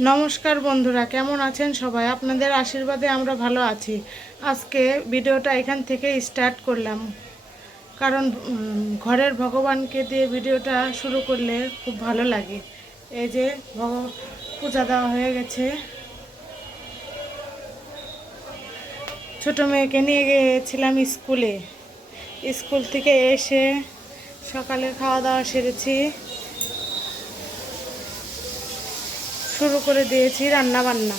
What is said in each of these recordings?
নমস্কার বন্ধুরা, কেমন আছেন সবাই? আপনাদের আশীর্বাদে আমরা ভালো আছি। আজকে ভিডিওটা এখান থেকে স্টার্ট করলাম। কারণ ঘরের ভগবানকে দিয়ে ভিডিওটা শুরু করলে খুব ভালো লাগে। এই যে, ভগ, পূজা দেওয়া হয়ে গেছে। ছোট মেয়েকে নিয়ে গিয়েছিলাম স্কুলে। স্কুল থেকে এসে সকালে খাওয়া দাওয়া সেরেছি। শুরু করে দিয়েছি রান্না বান্না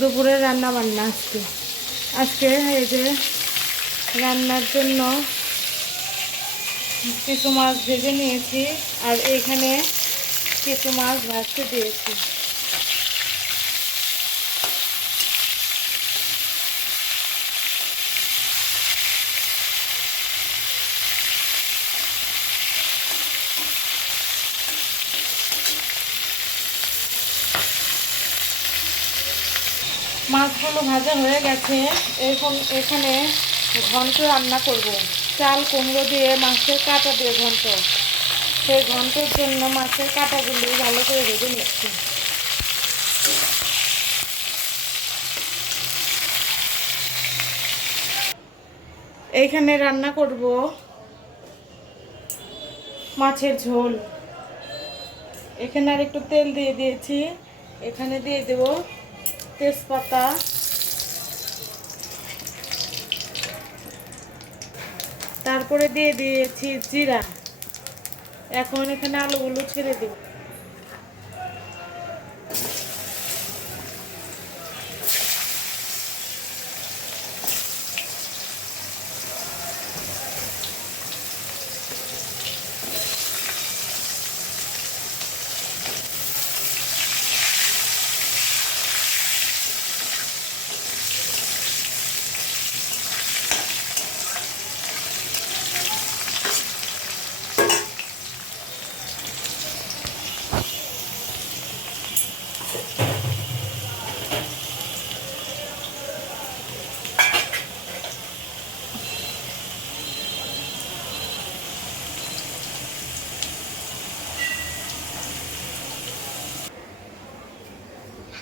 দুপুরের রান্না বান্না আজকে। আজকে এই যে রান্নার জন্য কিছু মাছ ভেজে নিয়েছি আর এখানে কিছু মাছ ভাজতে দিয়েছি। মাছগুলো ভাজা হয়ে গেছে। এখন এখানে ঘন্ট রান্না করব। চাল, কুমড়ো দিয়ে, মাছের কাঁটা দিয়ে ঘন্ট। সেই ঘন্টের জন্য মাছের কাঁটাগুলো ভালো করে ভেজে নিচ্ছি। এইখানে রান্না করব মাছের ঝোল। এখানে আর একটু তেল দিয়ে দিয়েছি। এখানে দিয়ে দেব তেজপাতা। তারপরে দিয়ে দিয়েছি জিরা। এখন এখানে আলুগুলো ছেড়ে দেব।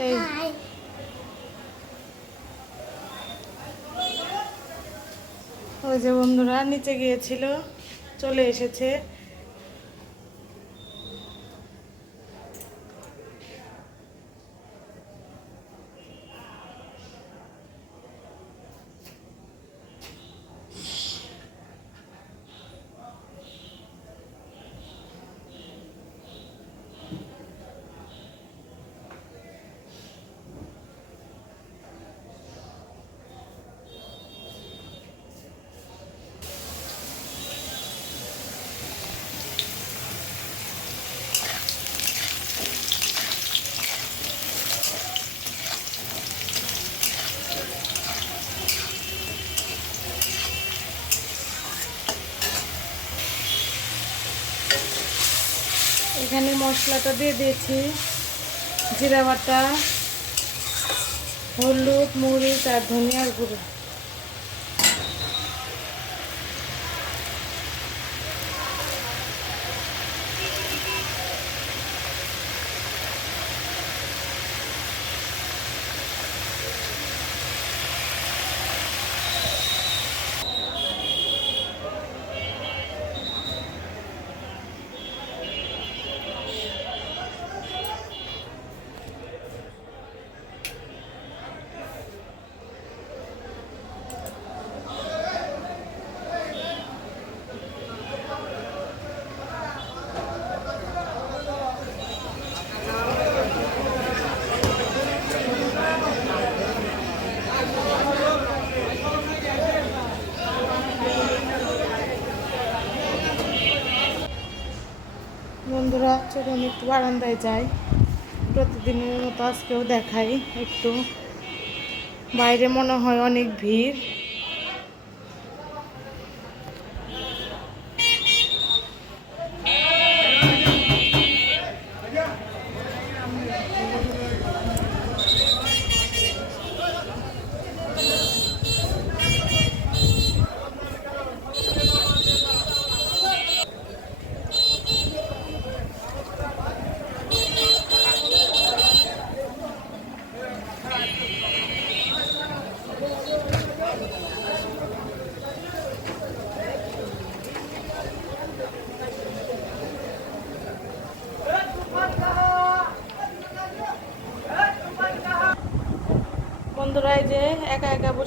এই ওই যে বন্ধুরা নিচে গিয়েছিল চলে এসেছে এখানে মশলাটা দিয়ে দিয়েছি। জিরা বাটা হলুদ মরিচ আর ধনিয়ার গুঁড়ো। চলুন একটু বারান্দায় যাই। প্রতিদিনের মতো আজকেও দেখাই। একটু বাইরে মনে হয় অনেক ভিড়।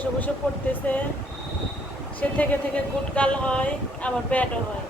বসে বসে পড়তেছে। সে থেকে থেকে গুটকাল হয় আবার ব্যাটও হয়।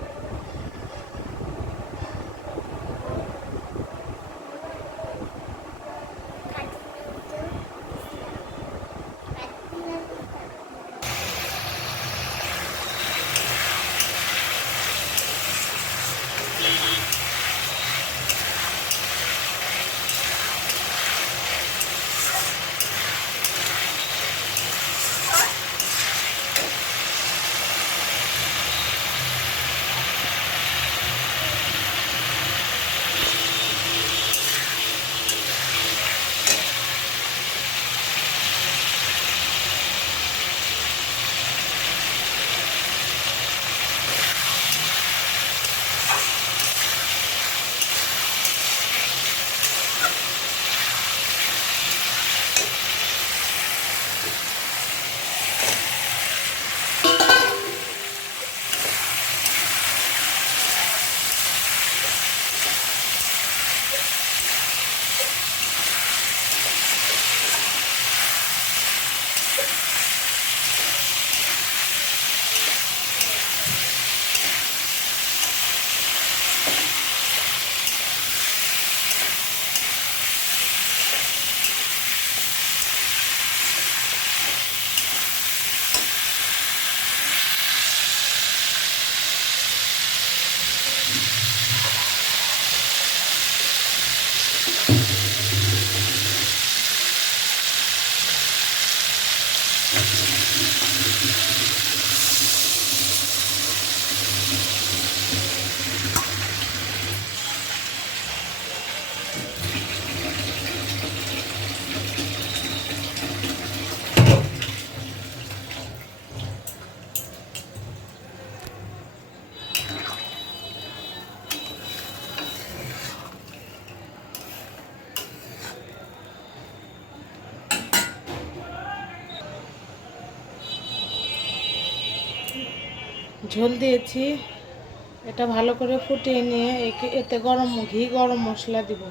ঝোল দিয়েছি। এটা ভালো করে ফুটিয়ে নিয়ে একে এতে গরম ঘি, গরম মশলা দিব।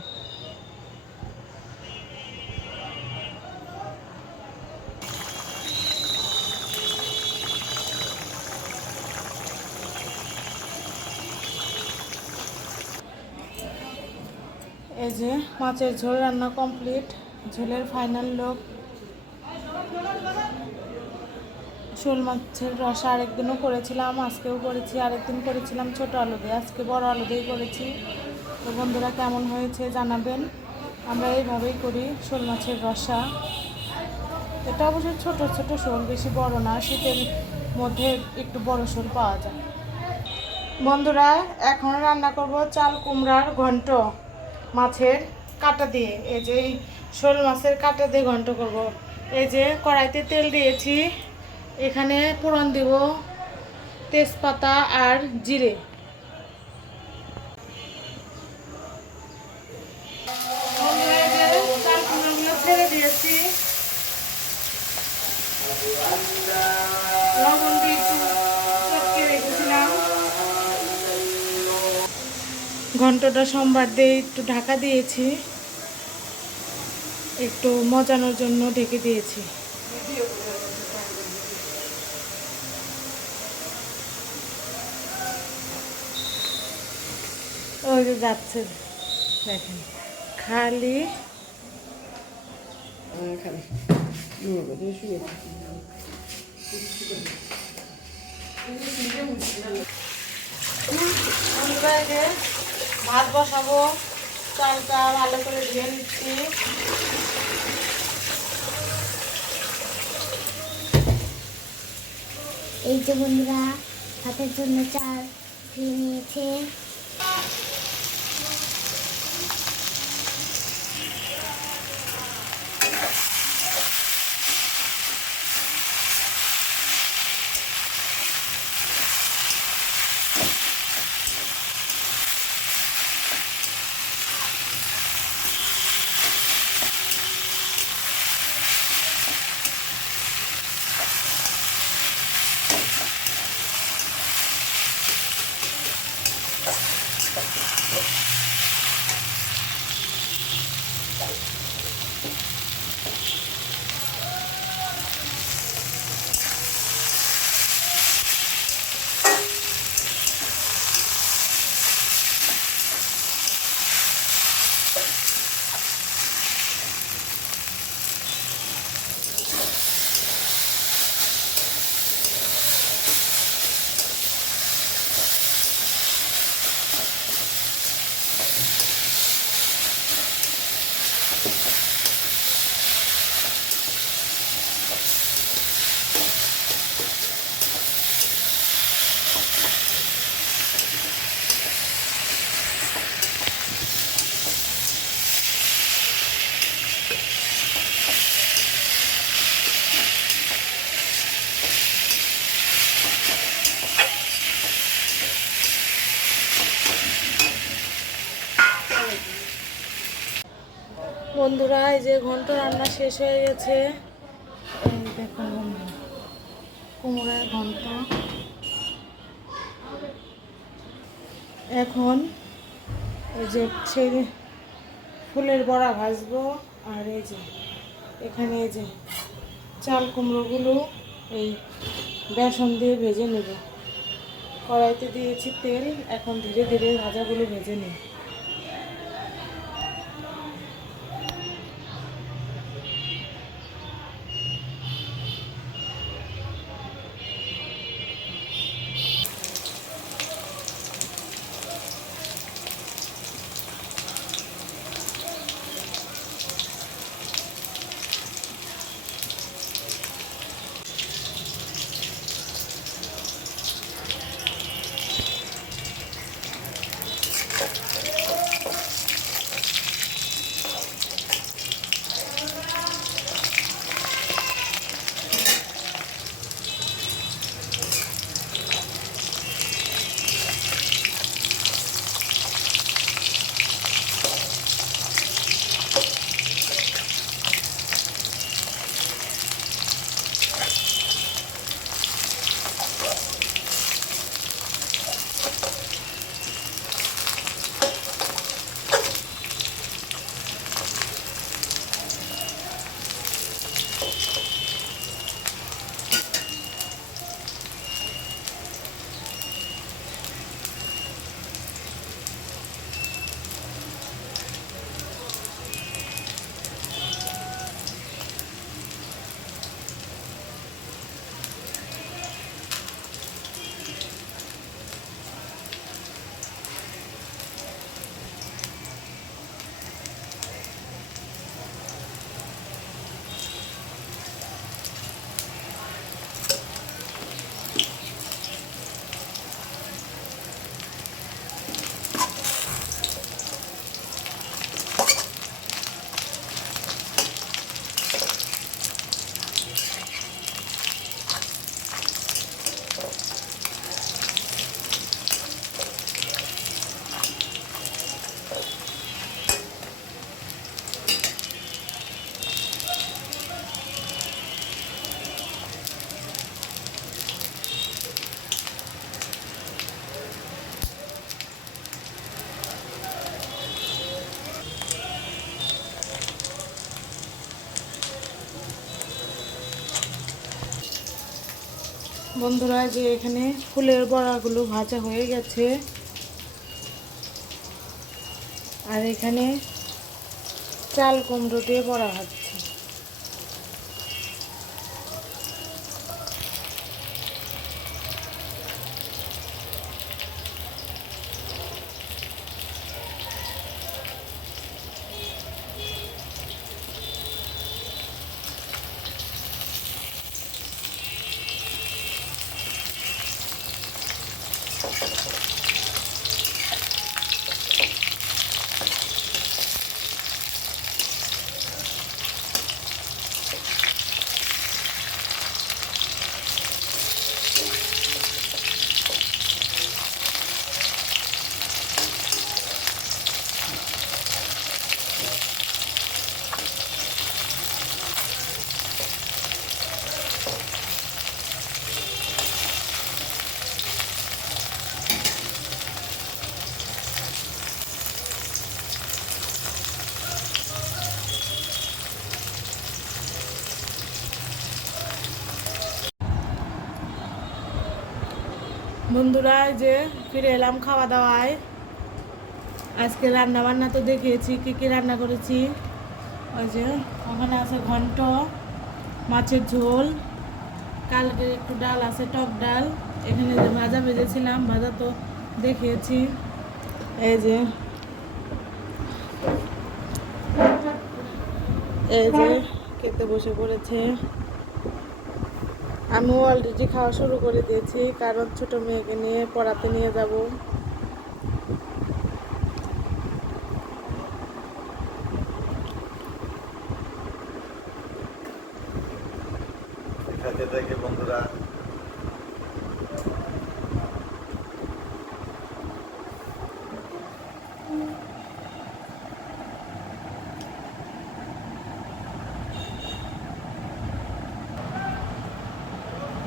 এই যে মাছের ঝোল রান্না কমপ্লিট। ঝোলের ফাইনাল লোক। শোল মাছের রসা আরেকদিনও করেছিলাম, আজকেও করেছি, আরেকদিন করেছিলাম ছোট আলু দিয়ে, আজকে বড় আলু দিয়ে করেছি। তো বন্ধুরা কেমন হয়েছে জানাবেন, আমরা এইভাবেই করি শোল মাছের রসা। এটা অবশ্যই ছোট ছোট শোল, বেশি বড় না, শীতের মধ্যে একটু বড় শোল পাওয়া যায়। বন্ধুরা, এখন রান্না করব চাল কুমড়ার ঘন্ট মাছের কাটা দিয়ে। এই যে শোল মাছের কাটা দিয়ে ঘন্ট করব। এই যে কড়াইতে তেল দিয়েছি। এখানে ফোড়ন দিব, তেজপাতা আর জিরে। ঘন্টটা সোমবার দিয়ে একটু ঢাকা দিয়েছি। একটু মজানোর জন্য ঢেকে দিয়েছি। ওই যে যাচ্ছে। দেখেন। খালি ভাত বসাবো। চালটা ভালো করে ধুয়ে নিচ্ছি। এই যে বন্ধুরা ভাতের জন্য চাল ধুয়ে নিয়েছে। বন্ধুরা এই যে ঘন্ট রান্না শেষ হয়ে গেছে। এই দেখুন কুমড়োর ঘন্ট। এখন এই যে সেই ফুলের বড়া ভাজবো, আর এই যে এখানে এই যে চাল কুমড়োগুলো এই বেসন দিয়ে ভেজে নেব। কড়াইতে দিয়েছি তেল, এখন ধীরে ধীরে ভাজাগুলো ভেজে নিই বন্ধুরা, যে এখানে ফুলের বড়াগুলো ভাজা হয়ে গেছে। আর এখানে চাল কুমড়ো দিয়ে বড়া ভাজছে বন্ধুরা যে ফিরে এলাম খাওয়া দাওয়ায় আজকে রান্না বান্না তো দেখিয়েছি, কী কী রান্না করেছি। ওই যে ওখানে আছে ঘন্ট, মাছের ঝোল, কালকে একটু ডাল আছে, টক ডাল। এখানে যে ভাজা ভেজেছিলাম, ভাজা তো দেখিয়েছি। এই যে এই যে খেতে বসে পড়েছে। আমিও অলরেডি খাওয়া শুরু করে দিয়েছি কারণ ছোট মেয়েকে নিয়ে পড়াতে নিয়ে যাব।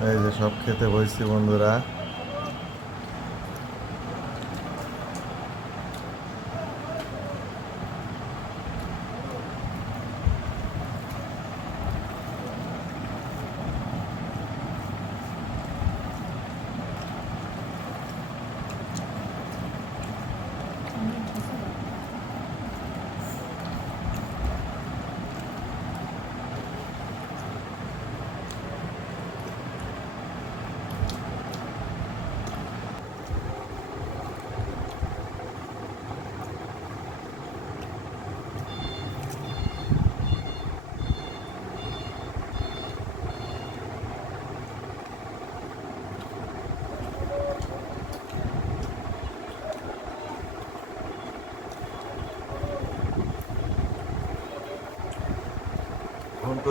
এই যে সব খেতে বসছি বন্ধুরা।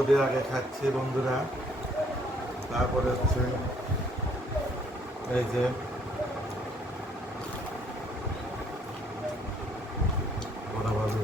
ঘন্ট আগে খাচ্ছি বন্ধুরা। তারপরে হচ্ছে এই যে বড়া বালু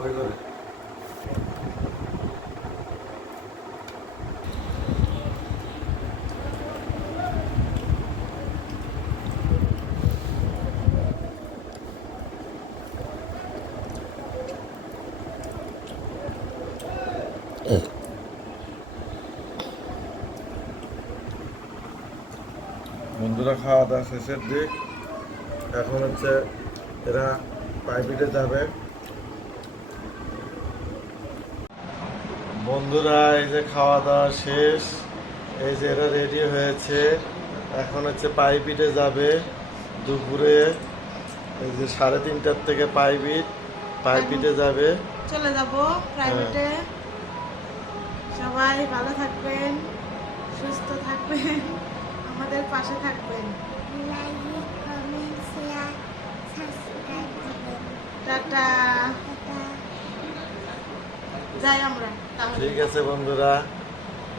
ওই করে বন্ধুরা খাওয়া দাওয়া শেষের দিক। এখন হচ্ছে এরা প্রাইভেটে যাবে। বন্ধুরা এই যে খাওয়া দাওয়া শেষ। এই যে এরা রেডি হয়েছে। এখন হচ্ছে পাইপিটে যাবে দুপুরে। এই যে সাড়ে তিনটার থেকে পাইপিট পাইপিটে যাবে। চলে যাব প্রাইভেটে সবাই ভালো থাকবেন সুস্থ থাকবেন। আমাদের পাশে থাকবেন। লাইক কমেন্ট শেয়ার সাবস্ক্রাইব করবেন টাটা। যাই আমরা ঠিক আছে বন্ধুরা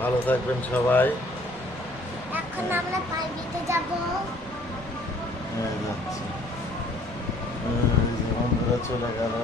ভালো থাকবেন সবাই। এখন আমরা পাইবিতে যাব। হ্যাঁ যাচ্ছি। বন্ধুরা চলে গেল।